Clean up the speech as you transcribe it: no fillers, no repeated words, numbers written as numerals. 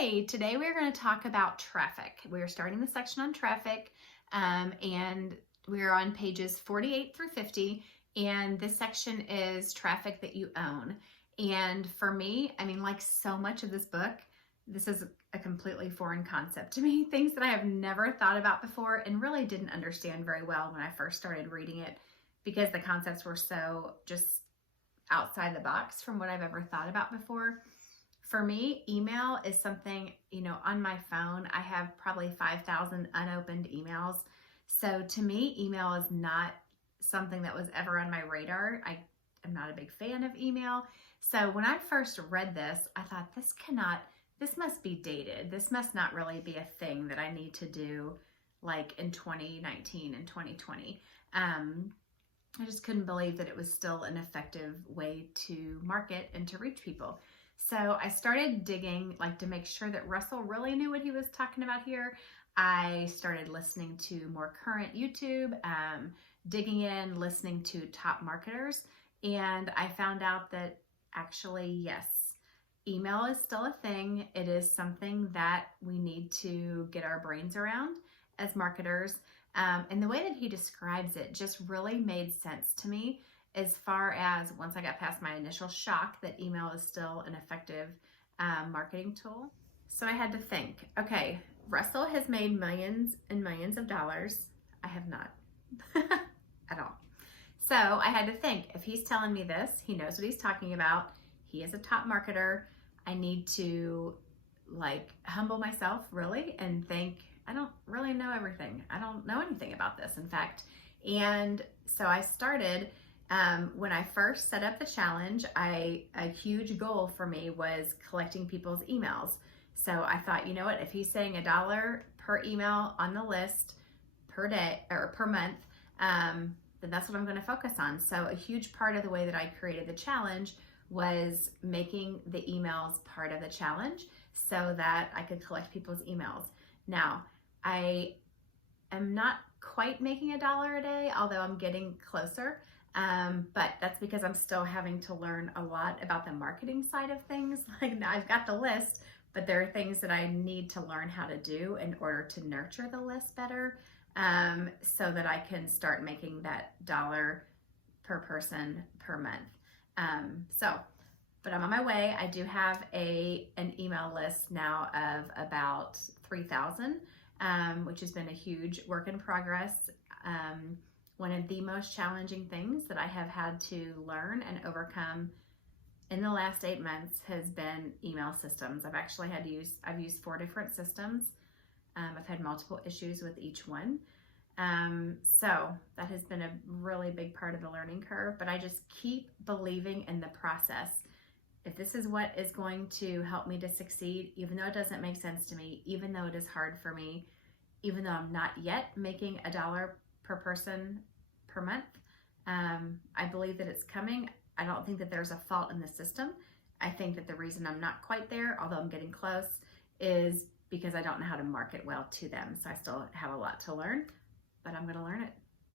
Hi, today we're going to talk about traffic. We're starting the section on traffic and we're on pages 48 through 50, and this section is traffic that you own. And for me, like so much of this book, this is a completely foreign concept to me, things that I have never thought about before and really didn't understand very well when I first started reading it because the concepts were so just outside the box from what I've ever thought about before. For me, email is something, on my phone, I have probably 5,000 unopened emails. So to me, email is not something that was ever on my radar. I am not a big fan of email. So when I first read this, I thought this must be dated. This must not really be a thing that I need to do like in 2019 and 2020. I just couldn't believe that it was still an effective way to market and to reach people. So I started digging to make sure that Russell really knew what he was talking about here. I started listening to more current YouTube, digging in, listening to top marketers, and I found out that actually, yes, email is still a thing. It is something that we need to get our brains around as marketers. And the way that he describes it just really made sense to me, as far as once I got past my initial shock that email is still an effective marketing tool. So I had to think, okay, Russell has made millions and millions of dollars. I have not at all. So I had to think, if he's telling me this, he knows what he's talking about. He is a top marketer. I need to humble myself really and think, I don't really know everything. I don't know anything about this, in fact. And so I started, when I first set up the challenge, a huge goal for me was collecting people's emails. So I thought, you know what, if he's saying $1 per email on the list per day or per month, then that's what I'm going to focus on. So a huge part of the way that I created the challenge was making the emails part of the challenge so that I could collect people's emails. Now, I am not quite making $1 a day, although I'm getting closer. But that's because I'm still having to learn a lot about the marketing side of things. Now I've got the list, but there are things that I need to learn how to do in order to nurture the list better, so that I can start making that $1 per person per month. But I'm on my way. I do have an email list now of about 3,000, which has been a huge work in progress. One of the most challenging things that I have had to learn and overcome in the last 8 months has been email systems. I've used 4 different systems. I've had multiple issues with each one. So that has been a really big part of the learning curve, but I just keep believing in the process. If this is what is going to help me to succeed, even though it doesn't make sense to me, even though it is hard for me, even though I'm not yet making $1 per person per month, I believe that it's coming. I don't think that there's a fault in the system. I think that the reason I'm not quite there, although I'm getting close, is because I don't know how to market well to them. So I still have a lot to learn, but I'm going to learn it.